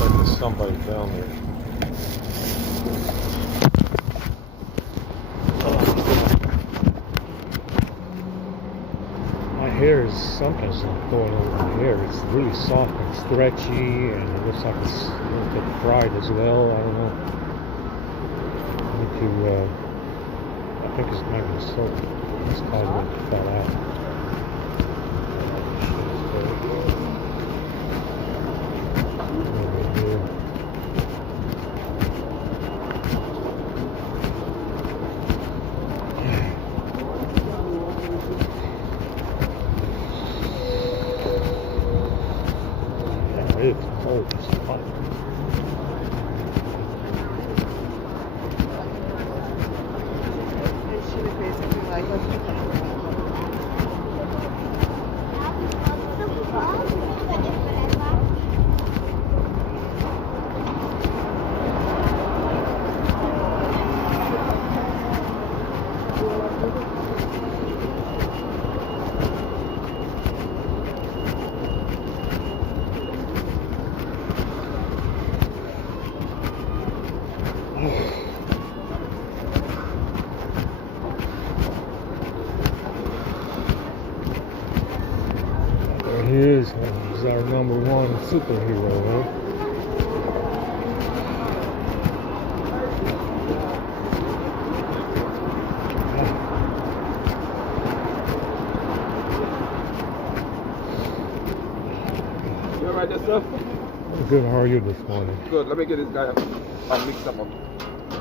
like there's somebody down there. My hair is something's not going on with my hair. It's really soft and stretchy, and it looks like it's a little bit fried as well. I don't know. I need to. I think it's might be soap. It's causing it to fall out. It's cold as fuck. There he is. He's our number one superhero, huh? You alright there, sir? Good, how are you this morning? Good, let me get this guy a mix up.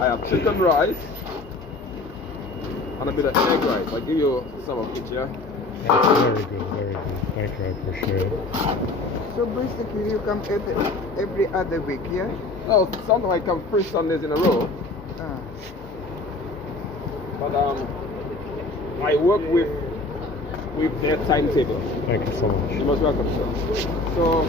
I have chicken rice and a bit of egg rice. I'll give you some of each, yeah? That's very good, very good. Thank you, I appreciate it. So basically you come every other week, yeah? No, sometimes I come 3 Sundays in a row. Ah. But I work with their timetable. Thank you so much. You're most welcome, sir. So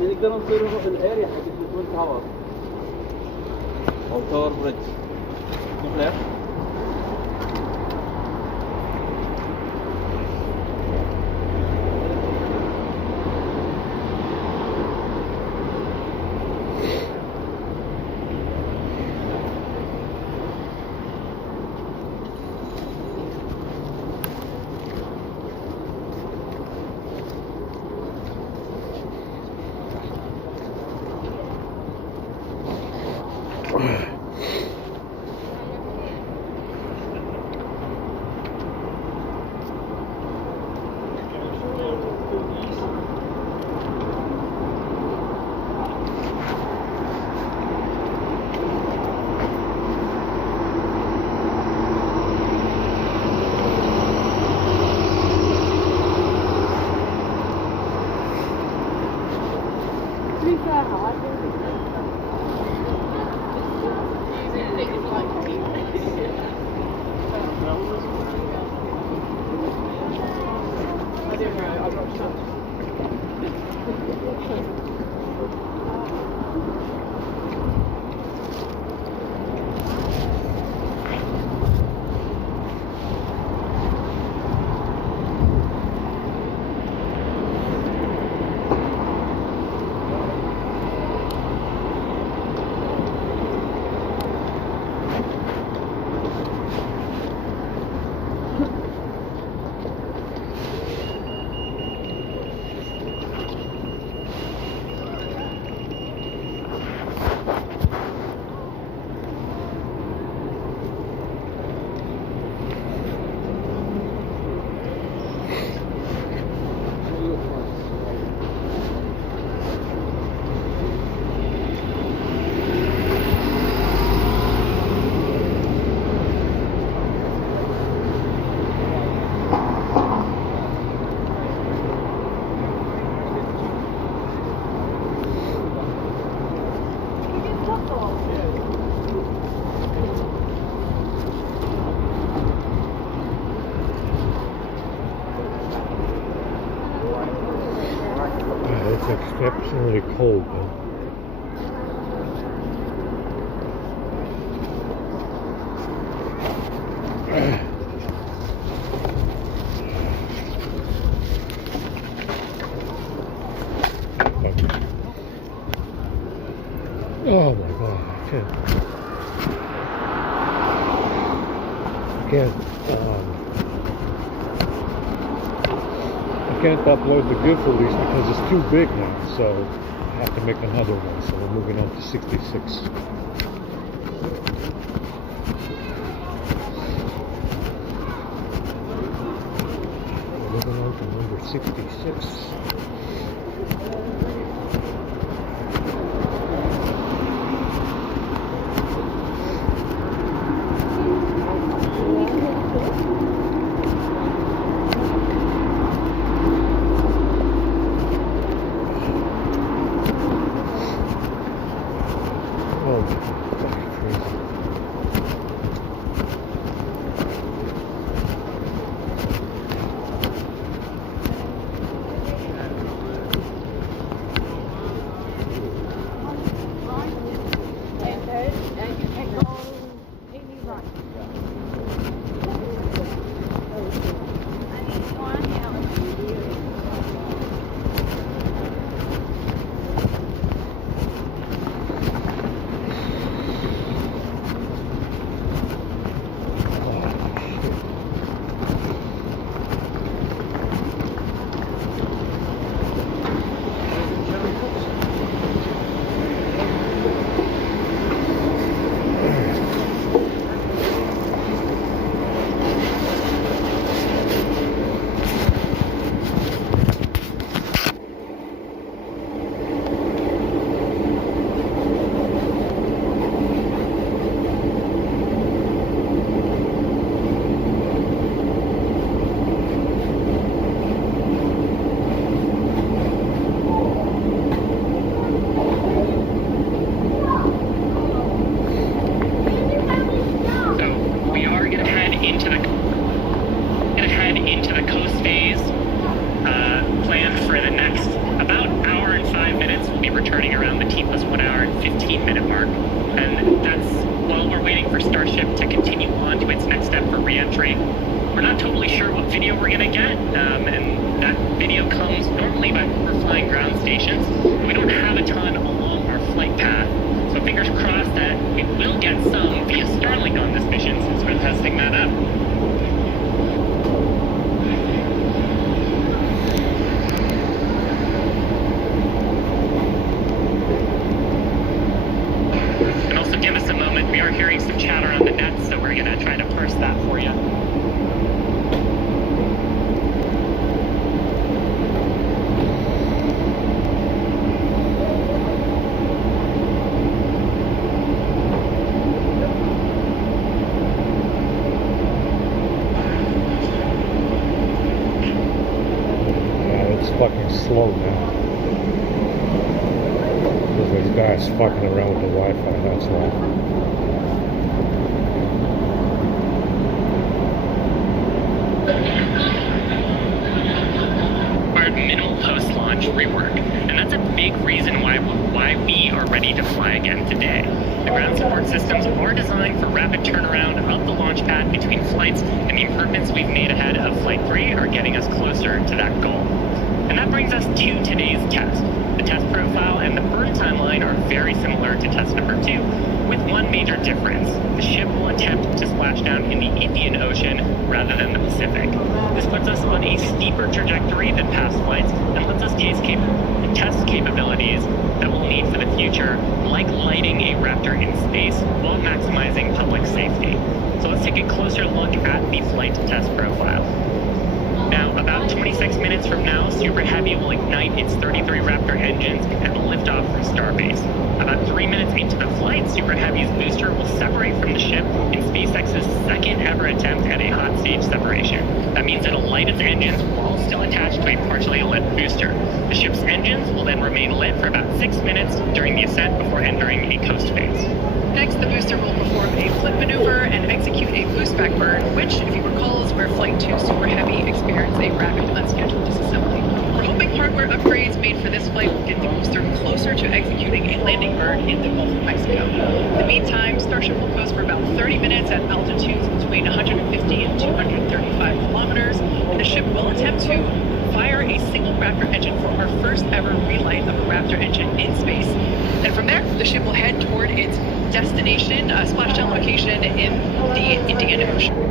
نقدر نصير في الاريا حق التوين تاور او تاور بريدج شوف it's exceptionally cold though. Oh my god, I can't upload the GIF release because it's too big now, so I have to make another one. So we're moving on to 66. We're moving on to number 66. Fucking slow now. Because these guys fucking around with the Wi-Fi, that's why. Minimal post-launch rework, and that's a big reason why we are ready to fly again today. The ground support systems are designed for rapid turnaround of the launch pad between flights, and the improvements we've made ahead of Flight 3 are getting us closer to that goal. And that brings us to today's test. The test profile and the burn timeline are very similar to test number 2, with one major difference. The ship will attempt to splash down in the Indian Ocean rather than the Pacific. This puts us on a steeper trajectory than past flights and lets us test capabilities that we'll need for the future, like lighting a Raptor in space while maximizing public safety. So let's take a closer look at the flight test profile. Now, about 26 minutes from now, Super Heavy will ignite its 33 Raptor engines and will lift off from Starbase. About 3 minutes into the flight, Super Heavy's booster will separate from the ship in SpaceX's second ever attempt at a hot stage separation. That means it'll light its engines while still attached to a partially lit booster. The ship's engines will then remain lit for about 6 minutes during the ascent before entering a coast phase. Next, the booster will perform a flip maneuver and execute a boost back burn, which, if you recall, is where Flight 2 Super Heavy experienced a rapid unscheduled disassembly. We're hoping Park hardware upgrades made for this flight will get the booster closer to executing a landing burn in the Gulf of Mexico. In the meantime, Starship will coast for about 30 minutes at altitudes between 150 and 235 kilometers, and the ship will attempt to fire a single Raptor engine for our first ever relight of a Raptor engine in space. And from there, the ship will head toward its destination, splashdown location in the Indian Ocean.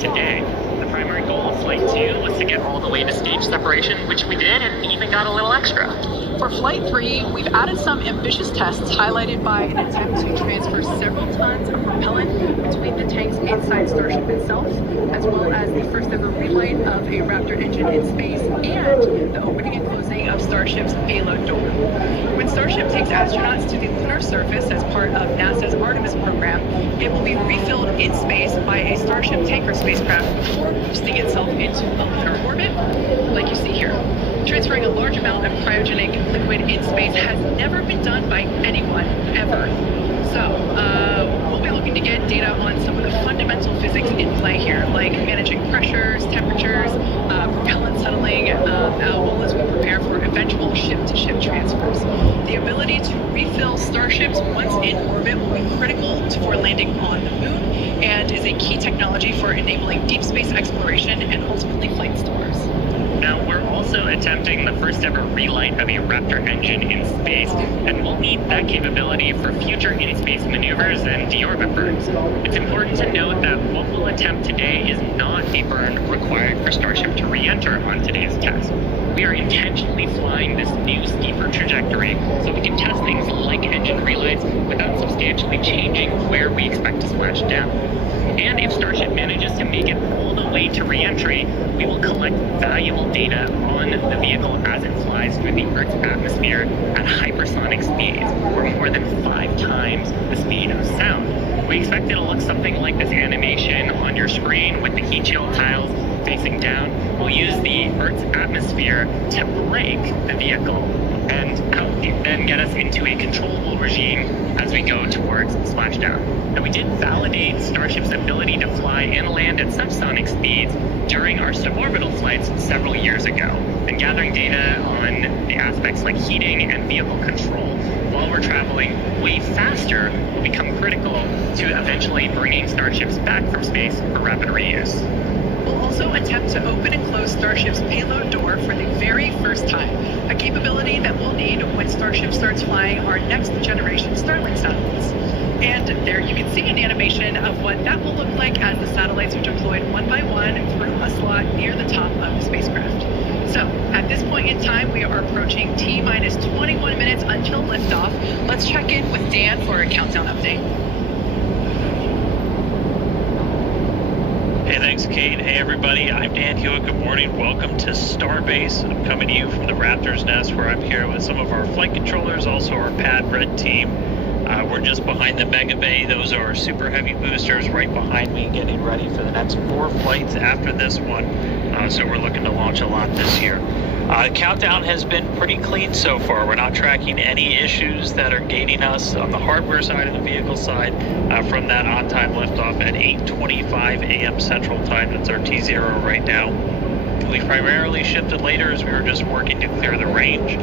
Today, the primary goal of Flight 2 was to get all the way to stage separation, which we did, and even got a little extra. For Flight 3, we've added some ambitious tests highlighted by an attempt to transfer several tons of propellant between the tanks inside Starship itself, as well as the first ever relight of a Raptor engine in space, and the opening and closing of Starship's payload door. When Starship takes astronauts to the lunar surface as part of NASA's Artemis program, it will be refilled in space by a Starship tanker spacecraft before boosting itself into a lunar orbit, like you see here. Transferring a large amount of cryogenic liquid in space has never been done by anyone, ever. So, we'll be looking to get data on some of the fundamental physics in play here, like managing pressures, temperatures, propellant settling, as well as we prepare for eventual ship-to-ship transfers. The ability to refill starships once in orbit will be critical for landing on the moon, and is a key technology for enabling deep space exploration and ultimately flight stores. Now, we're also attempting the first ever relight of a Raptor engine in space, and we'll need that capability for future in-space maneuvers and deorbit burns. It's important to note that what we'll attempt today is not a burn required for Starship to re-enter on today's test. We are intentionally flying this new steeper trajectory so we can test things like engine relights without substantially changing where we expect to splash down. And if Starship manages to make it all the way to re-entry, we will collect valuable data on the vehicle as it flies through the Earth's atmosphere at hypersonic speeds, or more than 5 times the speed of sound. We expect it'll look something like this animation on your screen with the heat shield tiles facing down. We'll use the Earth's atmosphere to brake the vehicle and then get us into a controllable regime as we go towards splashdown. Now, we did validate Starship's ability to fly and land at subsonic speeds during our suborbital flights several years ago, and gathering data on the aspects like heating and vehicle control while we're traveling way faster will become critical to eventually bringing Starships back from space for rapid reuse. We'll also attempt to open and close Starship's payload door for the very first time, a capability that we'll need when Starship starts flying our next generation Starlink satellites. And there you can see an animation of what that will look like as the satellites are deployed one by one through a slot near the top of the spacecraft. So, at this point in time, we are approaching T-minus 21 minutes until liftoff. Let's check in with Dan for a countdown update. Hey, thanks, Kate. Hey, everybody. I'm Dan Hewitt. Good morning. Welcome to Starbase. I'm coming to you from the Raptor's Nest, where I'm here with some of our flight controllers, also our pad red team. We're just behind the Mega Bay. Those are our super heavy boosters right behind me, getting ready for the next 4 flights after this one. So we're looking to launch a lot this year. Countdown has been pretty clean so far. We're not tracking any issues that are gating us on the hardware side and the vehicle side from that on-time liftoff at 8:25 a.m. Central Time. That's our T0 right now. We primarily shifted later as we were just working to clear the range.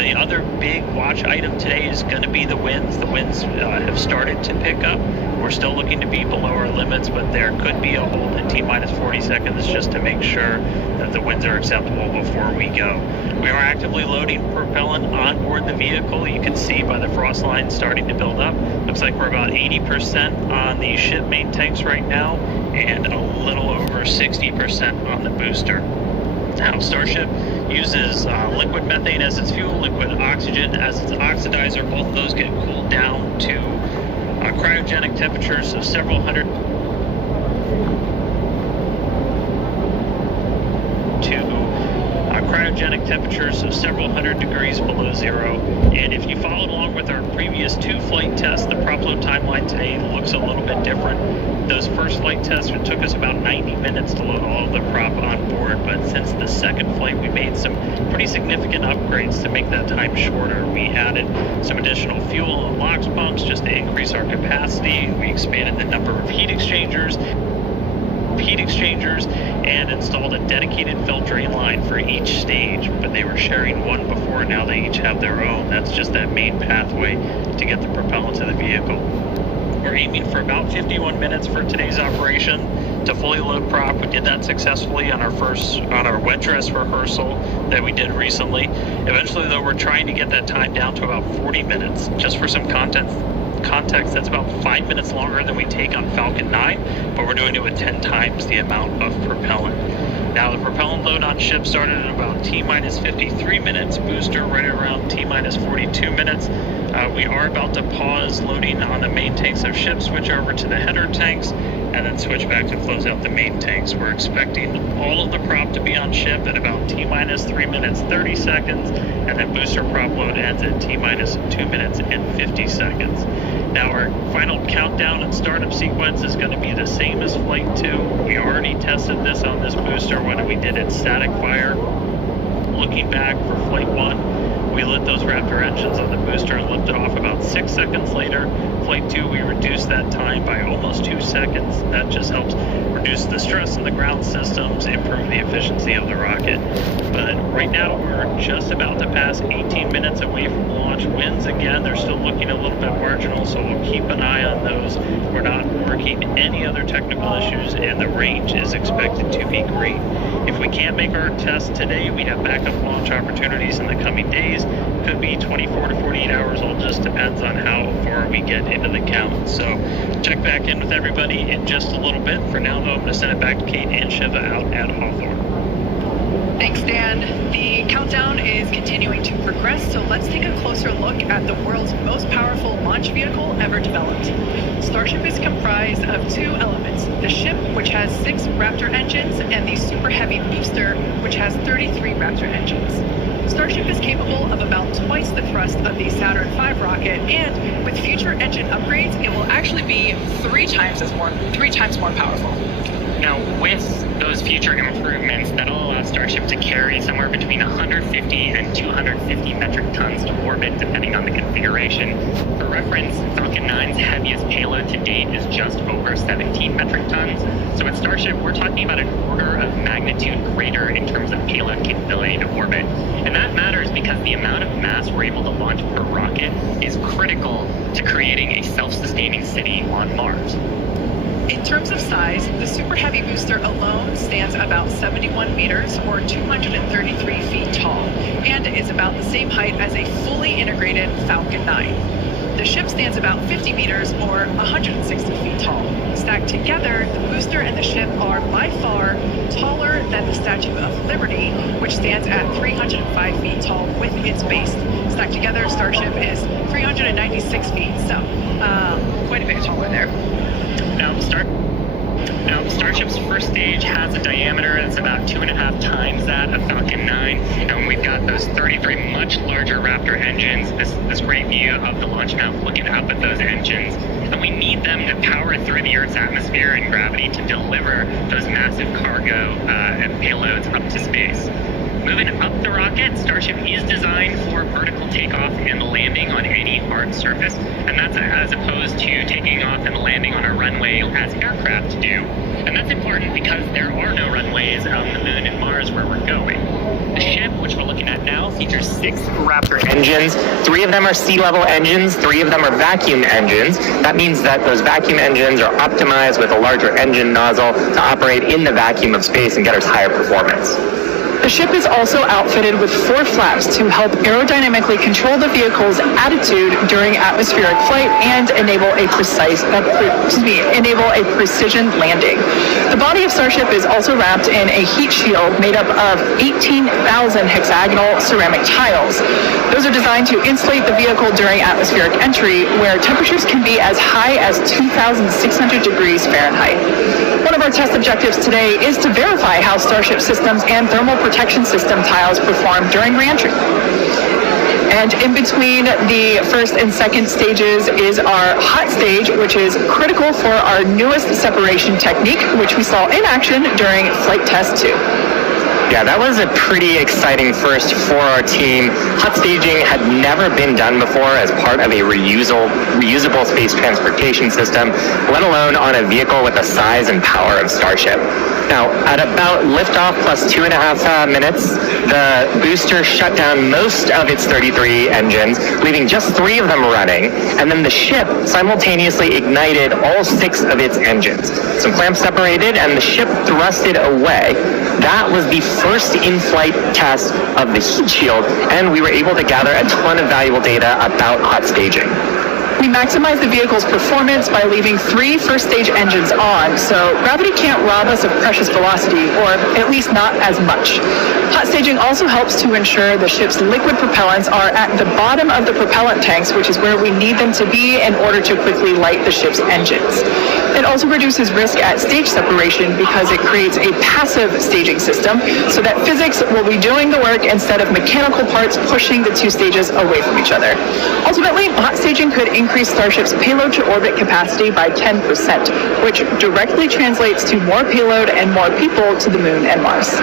The other big watch item today is going to be the winds. The winds have started to pick up. We're still looking to be below our limits, but there could be a hold at T-minus 40 seconds just to make sure that the winds are acceptable before we go. We are actively loading propellant on board the vehicle. You can see by the frost line starting to build up. Looks like we're about 80% on the ship main tanks right now and a little over 60% on the booster. Now, Starship uses liquid methane as its fuel, liquid oxygen as its oxidizer. Both of those get cooled down to cryogenic temperatures of several hundred degrees below zero. And if you followed along with our previous 2 flight tests, the prop load timeline today looks a little bit different. Those first flight tests, it took us about 90 minutes to load all of the prop on board, but since the second flight, we made some pretty significant upgrades to make that time shorter. We added some additional fuel and LOX pumps just to increase our capacity. We expanded the number of heat exchangers and installed a dedicated filtering line for each stage, but they were sharing one before. Now they each have their own. That's just that main pathway to get the propellant to the vehicle. We're aiming for about 51 minutes for today's operation to fully load prop. We did that successfully on our wet dress rehearsal that we did recently. Eventually though, we're trying to get that time down to about 40 minutes. Just for some context, that's about 5 minutes longer than we take on Falcon 9, but we're doing it with 10 times the amount of propellant. Now, the propellant load on ship started at about T-minus 53 minutes, booster right around T-minus 42 minutes. We are about to pause loading on the main tanks of ship, switch over to the header tanks, and then switch back to close out the main tanks. We're expecting all of the prop to be on ship at about T-minus 3 minutes 30 seconds, and then booster prop load ends at T-minus 2 minutes and 50 seconds. Now our final countdown and startup sequence is going to be the same as Flight 2. We already tested this on this booster when we did it static fire. Looking back for Flight 1, we lit those Raptor engines on the booster and lifted off about 6 seconds later. Flight 2, we reduced that time by almost 2 seconds. That just helps reduce the stress in the ground systems, improve the efficiency of the rocket. But right now, we're just about to pass 18 minutes away from launch. Winds, again, they're still looking a little bit marginal, so we'll keep an eye on those. We're not working any other technical issues, and the range is expected to be green. If we can't make our test today, we have backup launch opportunities in the coming days. Could be 24 to 48 hours old, just depends on how far we get into the count. So check back in with everybody in just a little bit. For now, though, I'm going to send it back to Kate and Shiva out at Hawthorne. Thanks, Dan. The countdown is continuing to progress, so let's take a closer look at the world's most powerful launch vehicle ever developed. Starship is comprised of 2 elements, the ship, which has 6 Raptor engines, and the Super Heavy booster, which has 33 Raptor engines. Starship is capable of about twice the thrust of the Saturn V rocket, and with future engine upgrades, it will actually be 3 times more powerful. Now, with those future improvements, that'll allow Starship to carry somewhere between 150 and 250 metric tons to orbit, depending on the configuration. For reference, Falcon 9's heaviest payload to date is just over 17 metric tons. So with Starship, we're talking about an order of magnitude greater in terms of payload capability to orbit. And that matters because the amount of mass we're able to launch per rocket is critical to creating a self-sustaining city on Mars. In terms of size, the Super Heavy booster alone stands about 71 meters or 233 feet tall and is about the same height as a fully integrated Falcon 9. The ship stands about 50 meters or 160 feet tall. Stacked together, the booster and the ship are by far taller than the Statue of Liberty, which stands at 305 feet tall with its base. Stacked together, Starship is 396 feet, so quite a bit taller there. Now, Starship's first stage has a diameter that's about 2.5 times that of Falcon 9, and we've got those 33 much larger Raptor engines, this great view of the launch mount looking up at those engines, and we need them to power through the Earth's atmosphere and gravity to deliver those massive cargo and payloads up to space. Moving up the rocket, Starship is designed for vertical takeoff and landing on any hard surface, and that's as opposed to taking off and landing on a runway as aircraft do. And that's important because there are no runways on the Moon and Mars where we're going. The ship, which we're looking at now, features 6 Raptor engines. 3 of them are sea-level engines, 3 of them are vacuum engines. That means that those vacuum engines are optimized with a larger engine nozzle to operate in the vacuum of space and get us higher performance. The ship is also outfitted with 4 flaps to help aerodynamically control the vehicle's attitude during atmospheric flight and enable a precision landing. The body of Starship is also wrapped in a heat shield made up of 18,000 hexagonal ceramic tiles. Those are designed to insulate the vehicle during atmospheric entry, where temperatures can be as high as 2,600 degrees Fahrenheit. One of our test objectives today is to verify how Starship systems and thermal protection system tiles perform during reentry. And in between the first and second stages is our hot stage, which is critical for our newest separation technique, which we saw in action during flight test 2. Yeah, that was a pretty exciting first for our team. Hot staging had never been done before as part of a reusable space transportation system, let alone on a vehicle with the size and power of Starship. Now, at about liftoff plus 2.5 minutes, the booster shut down most of its 33 engines, leaving just 3 of them running, and then the ship simultaneously ignited all 6 of its engines. Some clamps separated, and the ship thrusted away. That was the first in-flight test of the heat shield, and we were able to gather a ton of valuable data about hot staging. We maximize the vehicle's performance by leaving 3 first-stage engines on, so gravity can't rob us of precious velocity, or at least not as much. Hot staging also helps to ensure the ship's liquid propellants are at the bottom of the propellant tanks, which is where we need them to be in order to quickly light the ship's engines. It also reduces risk at stage separation because it creates a passive staging system, so that physics will be doing the work instead of mechanical parts pushing the 2 stages away from each other. Ultimately, hot staging could increase Starship's payload to orbit capacity by 10%, which directly translates to more payload and more people to the Moon and Mars.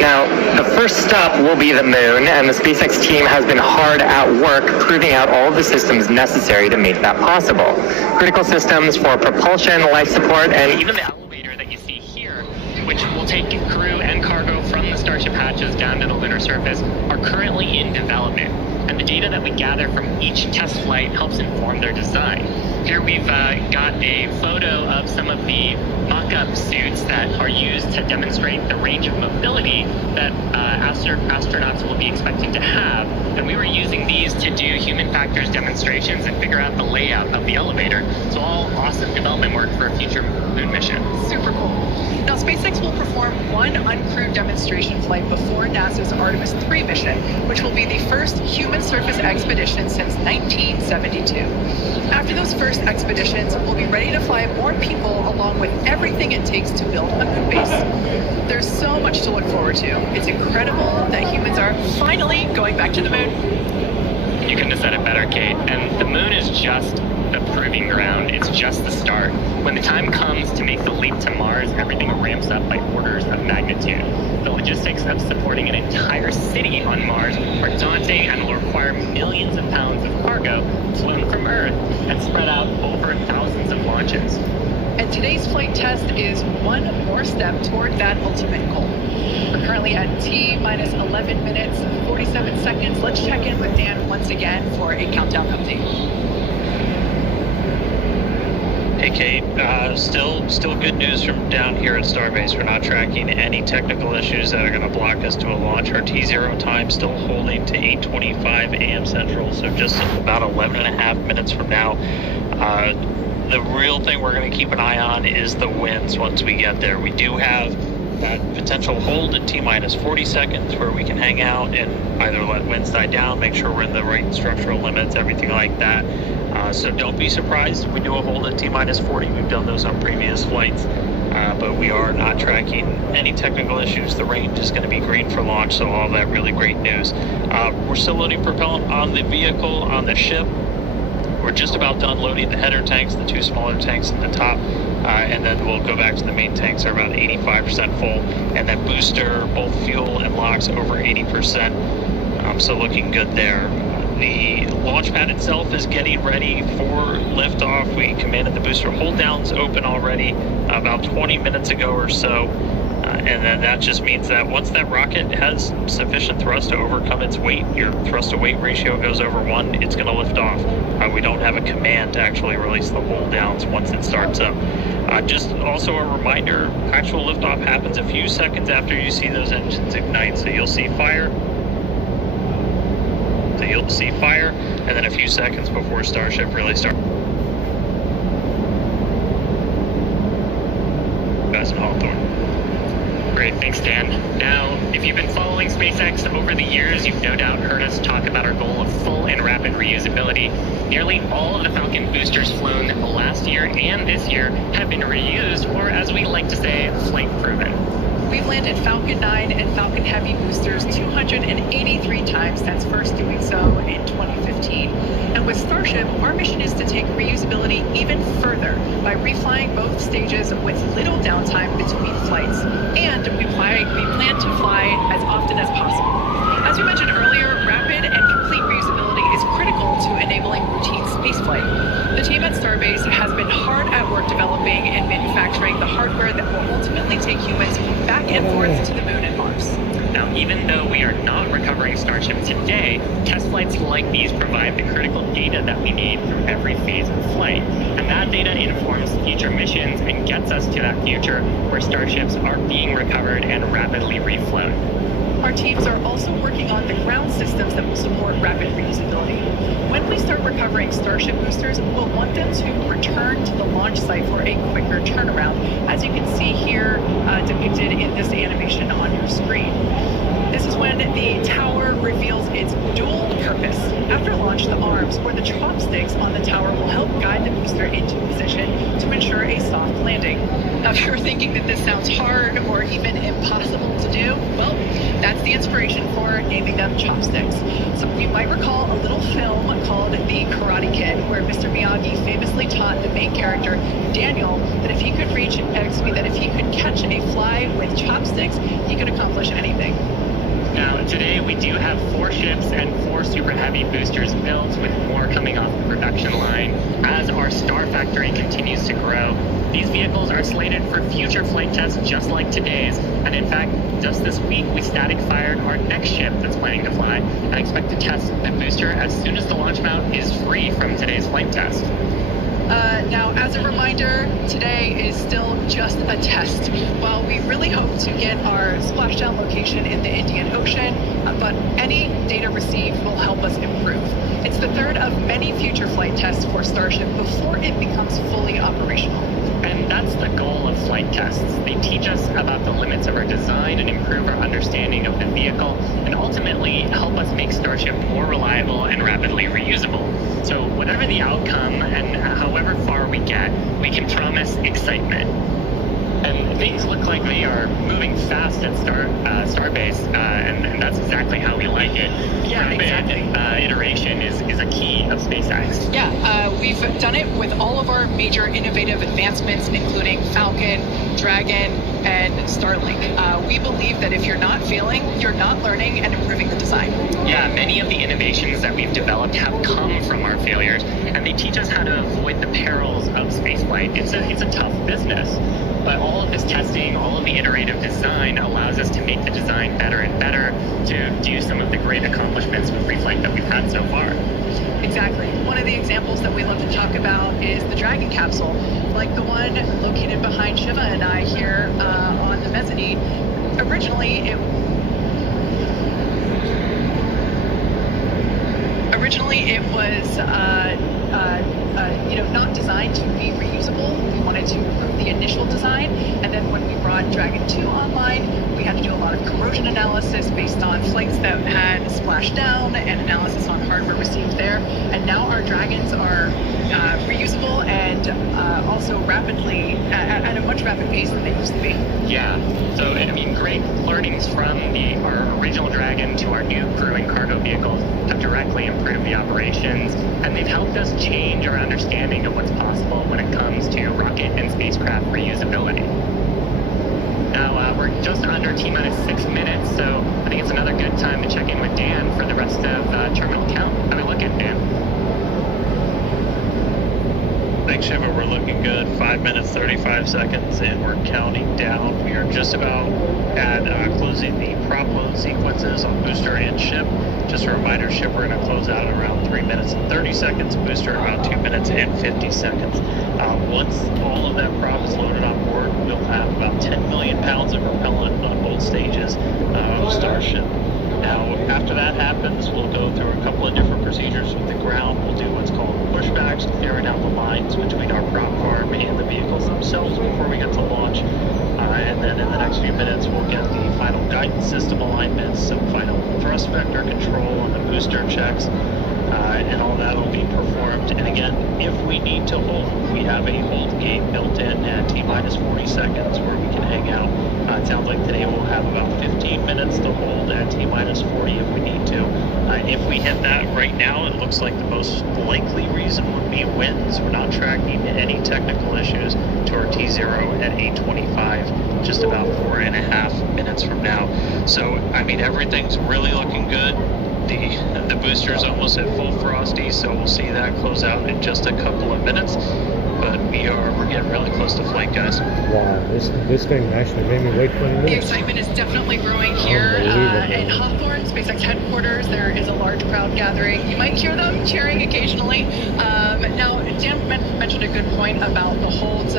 Now, the first stop will be the Moon, and the SpaceX team has been hard at work proving out all of the systems necessary to make that possible. Critical systems for propulsion, life support, and even the elevator that you see here, which will take crew and cargo from the Starship hatches down to the lunar surface, are currently in development. And the data that we gather from each test flight helps inform their design. Here we've got a photo of some of the mock-up suits that are used to demonstrate the range of mobility that astronauts will be expected to have. And we were using these to do human factors demonstrations and figure out the layout of the elevator. So all awesome development work for a future Moon mission. Super cool. Now, SpaceX will perform 1 uncrewed demonstration flight before NASA's Artemis 3 mission, which will be the first human surface expedition since 1972. After those first expeditions, we'll be ready to fly more people along with everything it takes to build a moon base. There's so much to look forward to. It's incredible that humans are finally going back to the Moon. You couldn't have said it better, Kate. And the Moon is just the proving ground. It's just the start. When the time comes to make the leap to Mars, everything ramps up by orders of magnitude. The logistics of supporting an entire city on Mars are daunting and will require millions of pounds of cargo flown from Earth and spread out over thousands of launches. And today's flight test is one more step toward that ultimate goal. We're currently at T-minus 11 minutes, 47 seconds. Let's check in with Dan once again for a countdown update. Hey Kate, still good news from down here at Starbase. We're not tracking any technical issues that are going to block us to a launch. Our T0 time still holding to 8:25 a.m. Central, so just about 11.5 minutes from now. The real thing we're going to keep an eye on is the winds once we get there. We do have that potential hold at T-minus 40 seconds where we can hang out and either let winds die down, make sure we're in the right structural limits, everything like that. So don't be surprised if we do a hold at T-minus 40. We've done those on previous flights, but we are not tracking any technical issues. The range is going to be green for launch, so all that really great news. We're still loading propellant on the vehicle, on the ship. We're just about done loading the header tanks, the 2 smaller tanks at the top. and then we'll go back to the main tanks. They're about 85% full, and then booster, both fuel and LOX over 80%. So looking good there. The launch pad itself is getting ready for liftoff. We commanded the booster hold downs open already about 20 minutes ago or so. And then that just means that once that rocket has sufficient thrust to overcome its weight, your thrust to weight ratio goes over 1, it's going to lift off. We don't have a command to actually release the hold downs once it starts up. Just also a reminder, actual liftoff happens a few seconds after you see those engines ignite. So you'll see fire. And then a few seconds before Starship really starts. Guys in Hawthorne. Great, thanks Dan. Now, if you've been following SpaceX over the years, you've no doubt heard us talk about our goal of full and rapid reusability. Nearly all of the Falcon boosters flown last year and this year have been reused, or as we like to say, flight proven. We've landed Falcon 9 and Falcon Heavy boosters 283 times since first doing so in 2015. And with Starship, our mission is to take reusability even further by reflying both stages with little downtime between flights. And we plan to fly as often as possible. As we mentioned earlier, rapid and complete reusability is critical to enabling routine spaceflight. The team at Starbase has been hard at work developing and manufacturing the hardware that will ultimately take humans back and forth to the moon and Mars. Now, even though we are not recovering Starship today, test flights like these provide the critical data that we need through every phase of flight. And that data informs future missions and gets us to that future where Starships are being recovered and rapidly reflown. Our teams are also working on the ground systems that will support rapid reusability. When we start recovering Starship boosters, we'll want them to return to the launch site for a quicker turnaround, as you can see here depicted in this animation on your screen. This is when the tower reveals its dual purpose. After launch, the arms or the chopsticks on the tower will help guide the booster into position to ensure a soft landing. Now, if you're thinking that this sounds hard or even impossible to do, well, that's the inspiration for naming them chopsticks. So you might recall a little film called The Karate Kid, where Mr. Miyagi famously taught the main character, Daniel, that if he could catch a fly with chopsticks, he could accomplish anything. Now, today we do have 4 ships and 4 Super Heavy boosters built, with more coming off the production line. As our Star Factory continues to grow, these vehicles are slated for future flight tests just like today's. And in fact, just this week, we static fired our next ship that's planning to fly. I expect to test the booster as soon as the launch mount is free from today's flight test. Now, as a reminder, today is still just a test. While we really hope to get our splashdown location in the Indian Ocean, but any data received will help us improve. It's the third of many future flight tests for Starship before it becomes fully operational. And that's the goal of flight tests. They teach us about the limits of our design and improve our understanding of the vehicle, and ultimately help us make Starship more reliable and rapidly reusable. So whatever the outcome and however far we get, we can promise excitement. And things look like they are moving fast at Starbase, and that's exactly how we like it. Yeah, Rapid, exactly. Iteration is a key of SpaceX. Yeah, we've done it with all of our major innovative advancements, including Falcon, Dragon, and Starlink. We believe that if you're not failing, you're not learning and improving the design. Yeah, many of the innovations that we've developed have come from our failures, and they teach us how to avoid the perils of spaceflight. It's a tough business, but all of this testing, all of the iterative design allows us to make the design better and better to do some of the great accomplishments with pre-flight that we've had so far. Exactly. One of the examples that we love to talk about is the Dragon capsule, like the one located behind Shiva and I here on the mezzanine. Originally, it was not designed to be reusable. We wanted to improve the initial design, and then when we brought Dragon 2 online, we had to do a lot of corrosion analysis based on flights that had splashed down and analysis on hardware received there. And now our Dragons are reusable and also rapidly at a much rapid pace than they used to be. Yeah, so I mean, great learnings from our original Dragon to our new crew and cargo vehicles have directly improved the operations, and they've helped us change our understanding of what's possible when it comes to rocket and spacecraft reusability. Now, we're just under T-minus 6 minutes, so I think it's another good time to check in with Dan for the rest of terminal count. How we looking, Dan? Thanks, Shiva. We're looking good. 5 minutes, 35 seconds, and we're counting down. We are just about at closing the prop load sequences on booster and ship. Just a reminder, ship we're going to close out at around 3 minutes and 30 seconds, booster around 2 minutes and 50 seconds. Once all of that prop is loaded on board, we'll have about 10 million pounds of propellant on both stages of Starship. Now, after that happens, we'll go through a couple of different procedures with the ground. We'll do what's called pushbacks, clearing out the lines between our prop farm and the vehicles themselves before we get to launch. And then in the next few minutes, we'll get the final guidance system alignments, some final thrust vector control on the booster checks, and all that will be performed. And again, if we need to hold, we have a hold gate built in at T-minus 40 seconds where we can hang out. It sounds like today we'll have about 15 minutes to hold at T-minus 40 if we need to. If we hit that right now, it looks like the most likely reason would be winds. We're not tracking any technical issues to our T0 at 8:25, just about 4.5 minutes from now. So, I mean, everything's really looking good. The booster's almost at full frosty, so we'll see that close out in just a couple of minutes. But we're getting really close to flight, guys. Wow, this thing actually made me wait 20 minutes. The excitement is definitely growing here in Hawthorne, SpaceX headquarters. There is a large crowd gathering. You might hear them cheering occasionally. Now, Dan mentioned a good point about the holds.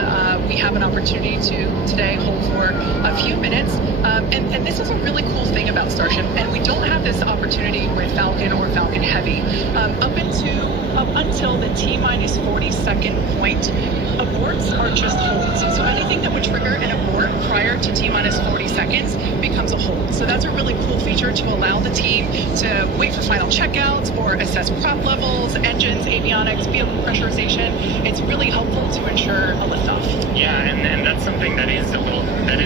We have an opportunity to today hold for a few minutes. And this is a really cool thing about Starship, and we don't have this opportunity with Falcon or Falcon Heavy. Up until the T-minus 40-second point, aborts are just holds. So anything that would trigger an abort prior to T-minus 40 seconds becomes a hold. So that's a really cool feature to allow the team to wait for final checkouts or assess prop levels, engines, avionics, vehicle pressurization. It's really helpful to ensure a liftoff. Yeah, and that's something that is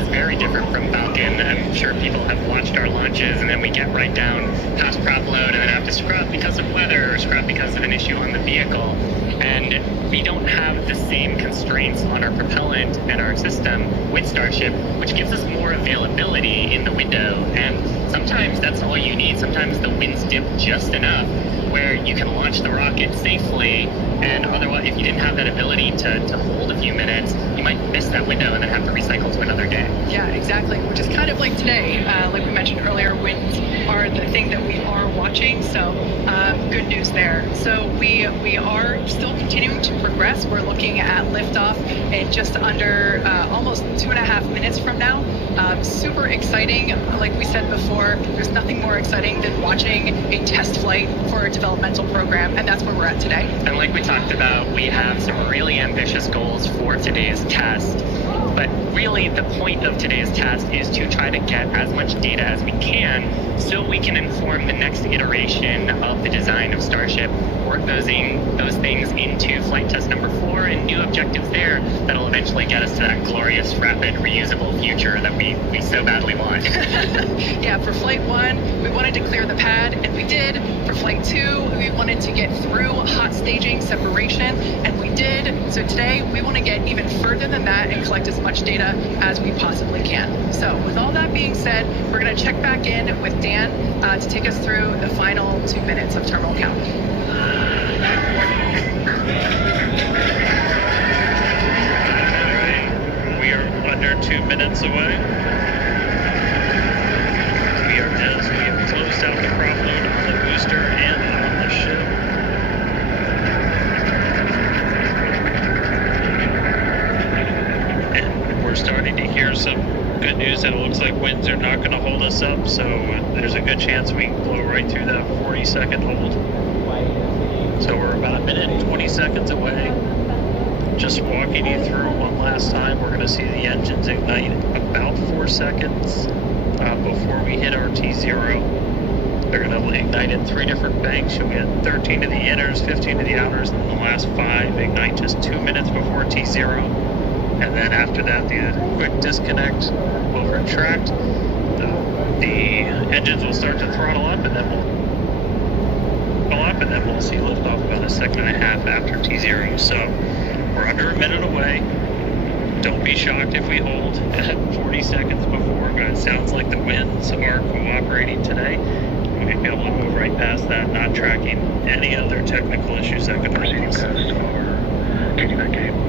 very different from Falcon. I'm sure people have watched our launches, and then we get right down past prop load and then have to scrub because of weather or scrub because of an issue on the vehicle. And we don't have the same constraints on our propellant and our system with Starship, which gives us more availability in the window. And sometimes that's all you need. Sometimes the winds dip just enough where you can launch the rocket safely, and otherwise, if you didn't have that ability to hold a few minutes, you might miss that window and then have to recycle to another day. Yeah, exactly, which is kind of like today. Like we mentioned earlier, winds are the thing that we are watching, so good news there. So we are still continuing to progress. We're looking at liftoff in just under almost 2.5 minutes from now. Super exciting. Like we said before, there's nothing more exciting than watching a test flight for a developmental program, and that's where we're at today. And like we talked about, we have some really ambitious goals for today's test. But really, the point of today's test is to try to get as much data as we can so we can inform the next iteration of the design of Starship, work those things into flight test number 4 and new objectives there that'll eventually get us to that glorious, rapid, reusable future that we so badly want. Yeah, for flight 1, we wanted to clear the pad, and we did. For flight 2, we wanted to get through hot staging separation, and we did. So today, we want to get even further than that and collect as much data as we possibly can. So with all that being said, we're going to check back in with Dan to take us through the final 2 minutes of terminal count. We are under 2 minutes away. We have closed out the prop load on the booster and on the ship. And we're starting to hear some good news that it looks like winds are not going to hold us up, so there's a good chance we can blow right through that 40-second hold. So we're about 1 minute and 20 seconds away. Just walking you through one last time, we're going to see the engines ignite about 4 seconds before we hit our T0. They're going to ignite in 3 different banks. You'll get 13 to the inners, 15 to the outers, and then the last 5 ignite just 2 minutes before T0. And then after that, the quick disconnect will retract. The engines will start to throttle up, and then we'll see liftoff about a second and a half after T0. So we're under a minute away. Don't be shocked if we hold at 40 seconds before, but it sounds like the winds are cooperating today. We may be able to move right past that, not tracking any other technical issues that could arise. Taking that cable.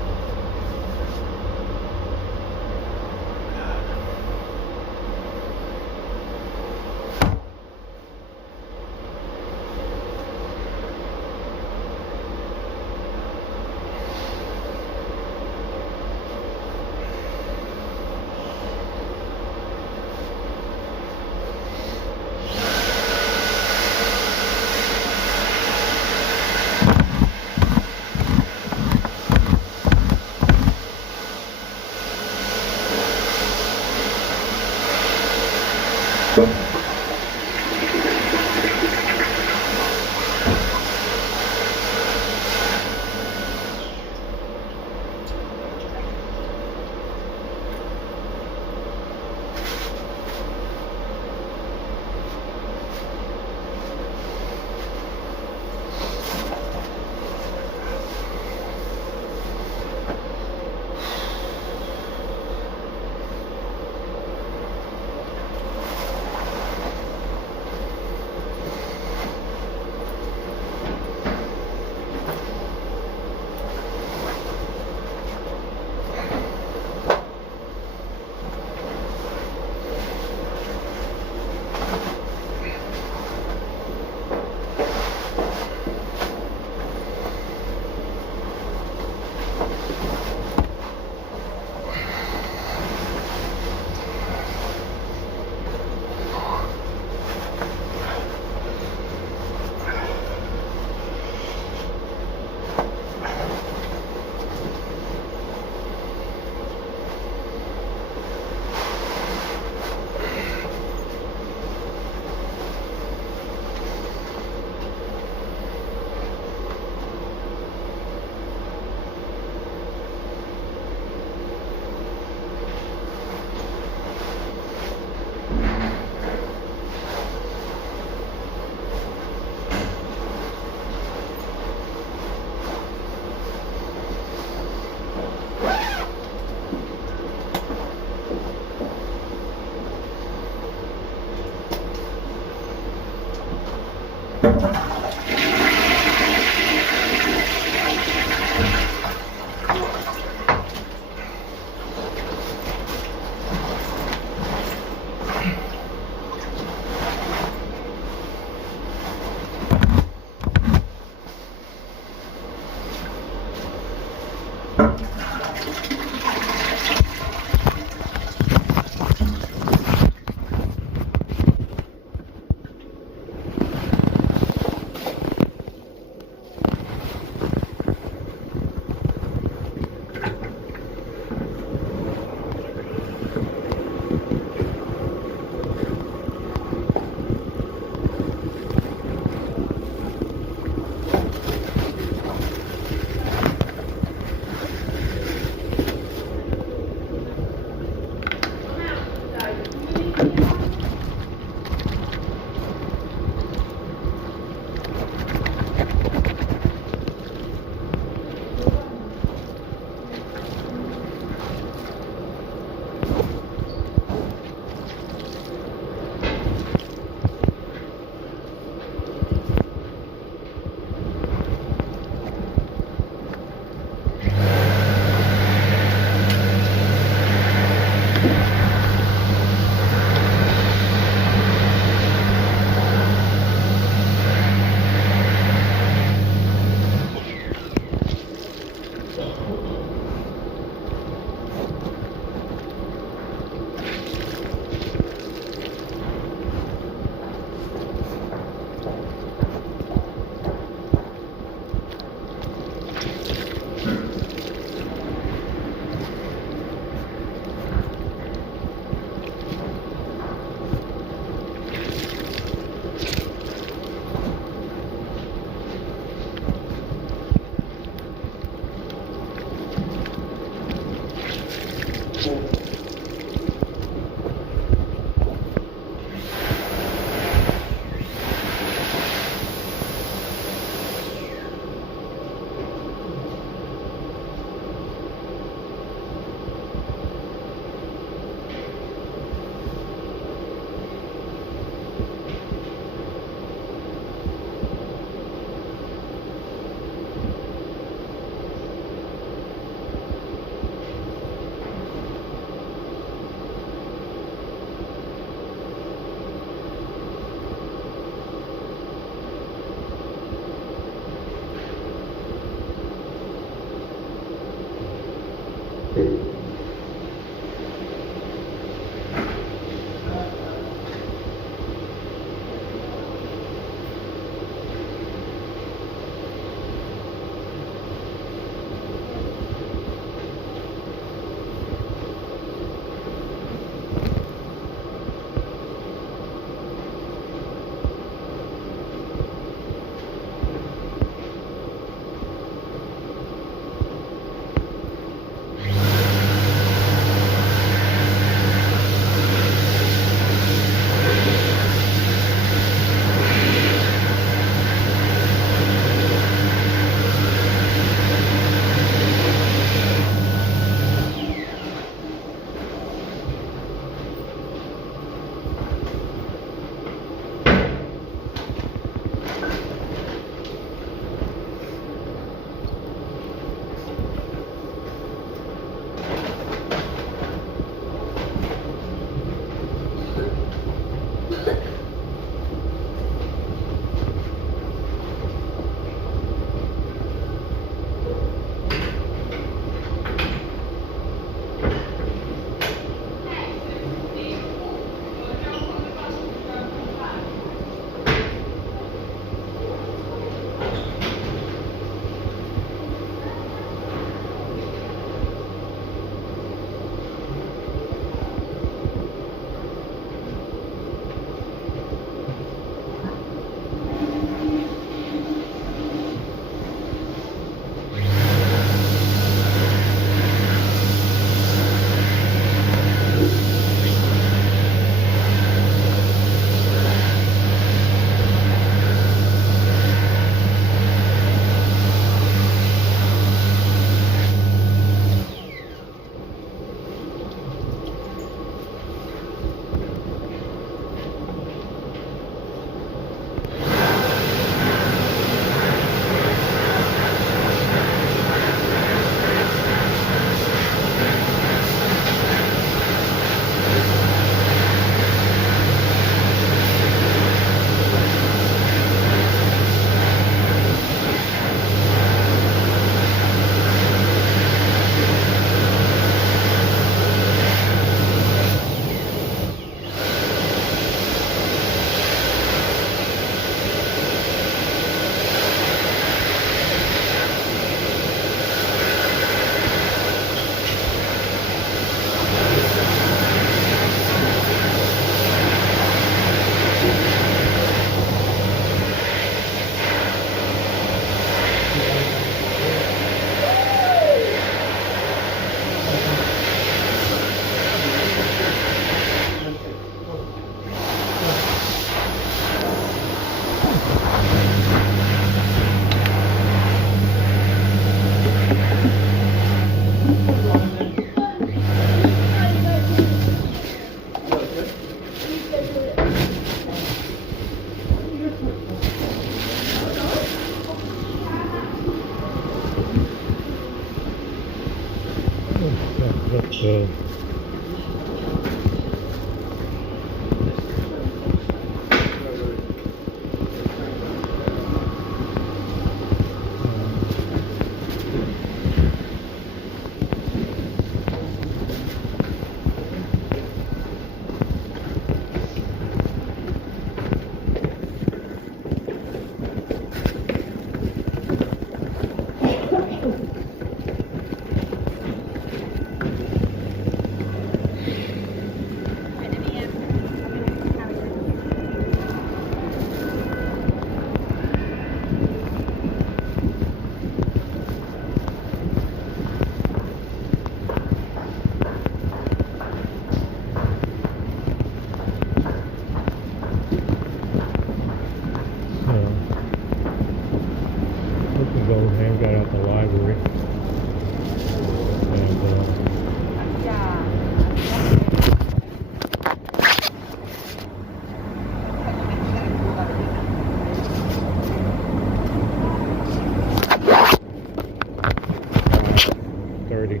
already.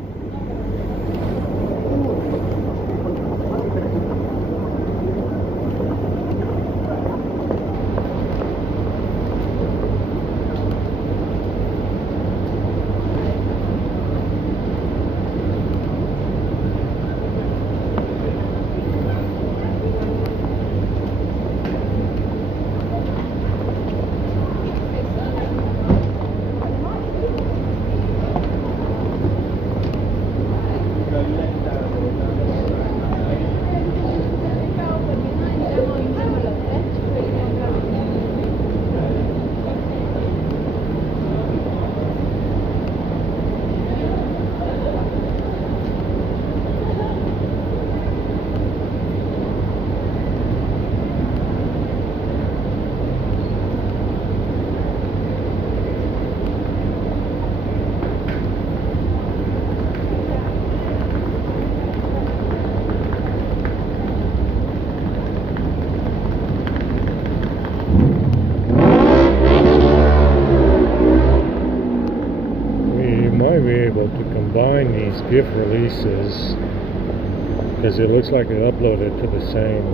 Be able to combine these GIF releases because it looks like it uploaded to the same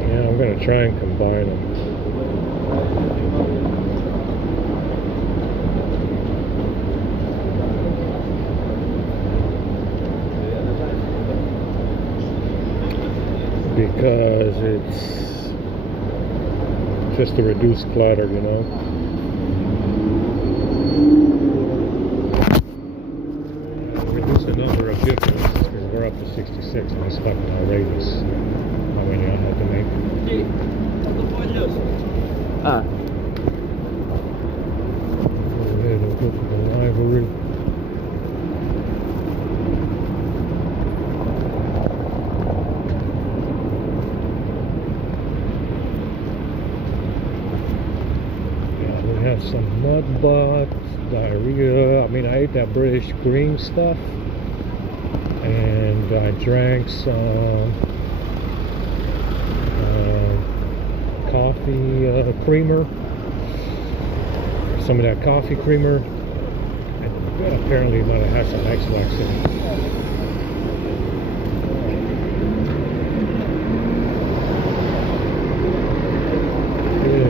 yeah, I'm gonna try and combine them. Because it's just a reduced clutter, you know. Reduce the number of differences because we're up to 66 and I stuck in our radius. How many I had to make. Ah. Go ahead and go to the library. Have some mud bugs, diarrhea. I mean, I ate that British cream stuff, and I drank some coffee creamer. Some of that coffee creamer, and apparently might have had some X-Lax in it.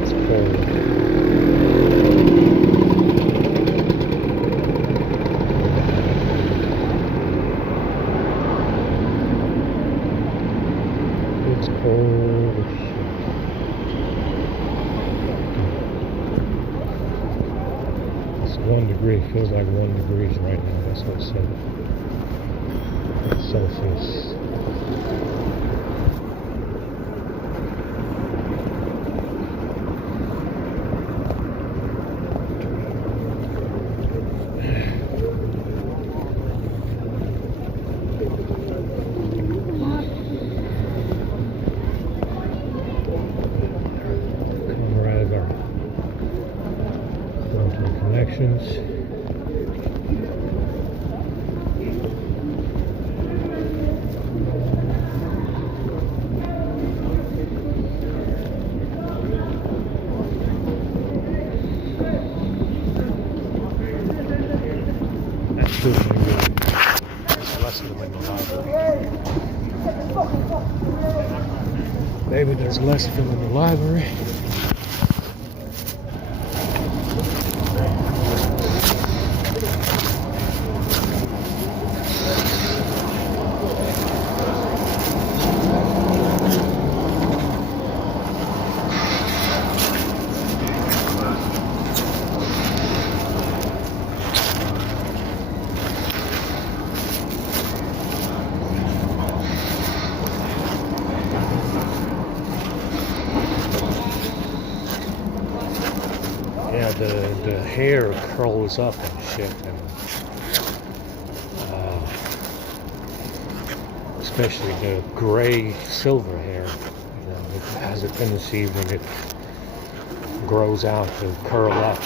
It's cold. It's cold as shit. It's 1 degree, feels like 1 degree right now, that's what it said. Celsius. Connections. That's good. There's less of them in the library. Maybe there's less of them in the library. Yeah, the hair curls up and shit, and especially the gray silver hair, you know, it has a tendency when it grows out to curl up.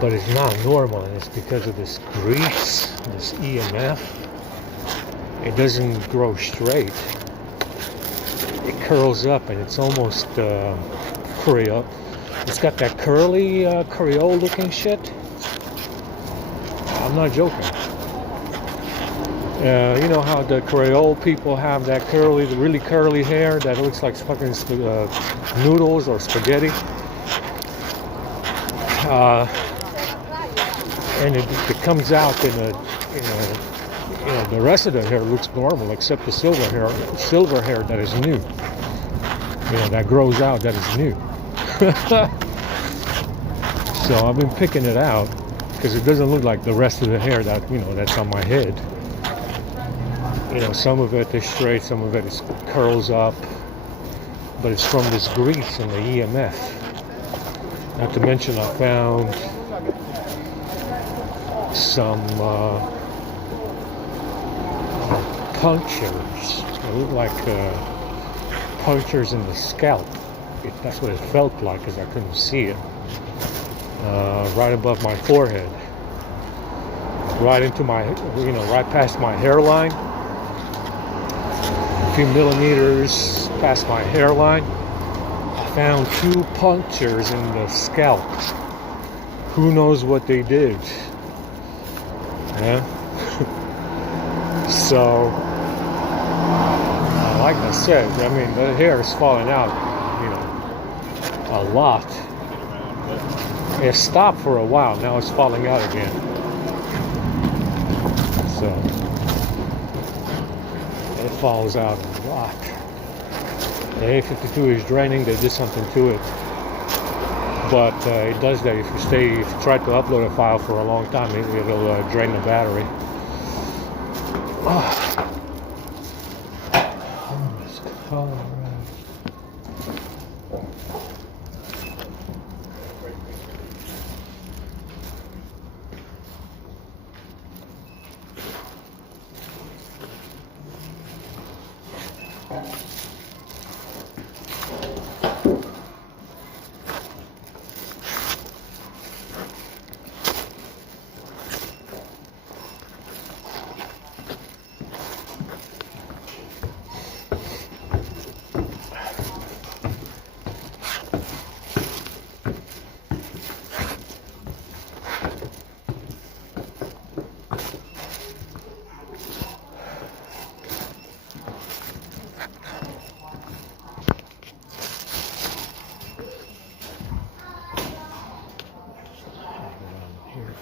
but it's not normal, and it's because of this grease, this EMF. It doesn't grow straight. It curls up, and it's almost Creole. It's got that curly Creole looking shit. I'm not joking. You know how the Creole people have that curly, the really curly hair that looks like fucking noodles or spaghetti. And it comes out in a, you know, the rest of the hair looks normal except the silver hair that is new. You know, that grows out, that is new. So I've been picking it out because it doesn't look like the rest of the hair that, you know, that's on my head. You know, some of it is straight, some of it is curls up, but it's from this grease and the EMF. Not to mention I found some punctures. They look like punctures in the scalp. That's what it felt like because I couldn't see it. Right above my forehead. Right into my, you know, right past my hairline. A few millimeters past my hairline. I found 2 punctures in the scalp. Who knows what they did? Yeah. So, like I said, I mean, the hair is falling out, you know, a lot. It stopped for a while, now it's falling out again. So, it falls out a lot. The A52 is draining, they did something to it. But it does that if you try to upload a file for a long time, it'll drain the battery. Here.